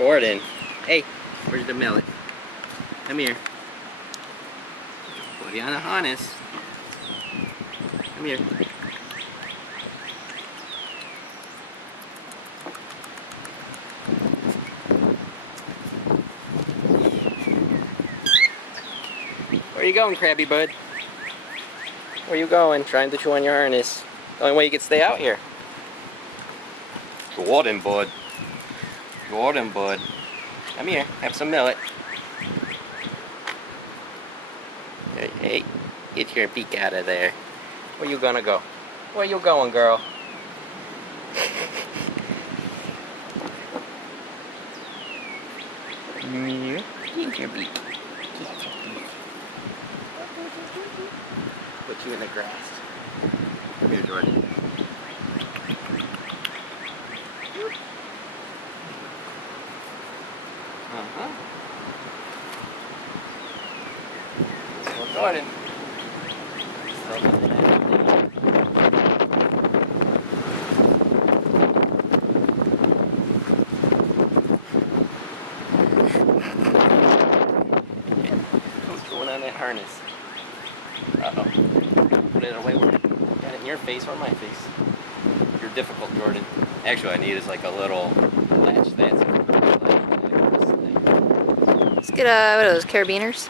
Jordan. Hey, where's the millet? Come here. Put you on a harness. Come here. Where you going, Krabby Bud? Where you going? Trying to chew on your harness. The only way you can stay out here. Jordan, bud. Jordan, bud. Come here. Have some millet. Hey, get your beak out of there. Where you gonna go? Where you going, girl? Get your beak. Put you in the grass. Come here, Jordan. So Jordan. Who's going on that harness? Uh-oh. Put it away. Got it in your face or my face. You're difficult, Jordan. Actually, I need is like a little latch that's Let's get what are those, carabiners?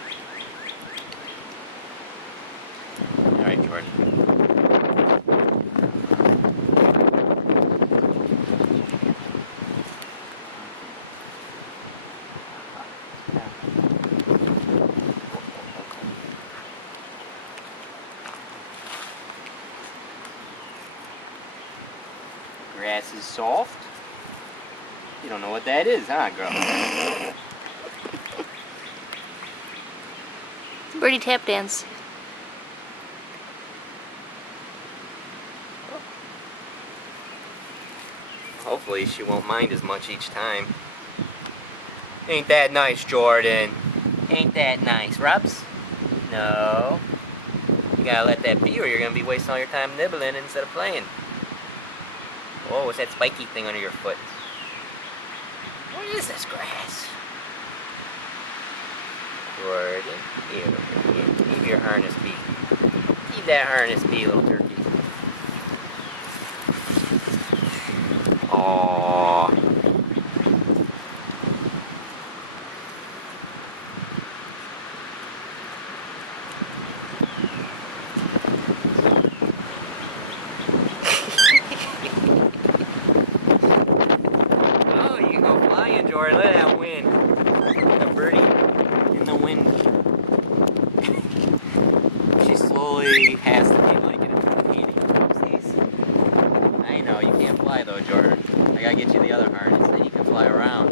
Alright, Jordan. Grass is soft. You don't know what that is, huh, girl? Birdie tap dance. Hopefully she won't mind as much each time. Ain't that nice, Jordan? Ain't that nice, Rubs? No. You gotta let that be or you're gonna be wasting all your time nibbling instead of playing. Whoa, what's that spiky thing under your foot? What is this grass? Jordan, here, leave your harness be. Leave that harness be, little turkey. Aww. Oh, you can go flying, Jordan. Look at that wind. A birdie in the wind. She slowly has to be like it. I know, you can't fly though, Jordan. I gotta get you the other harness, then you can fly around.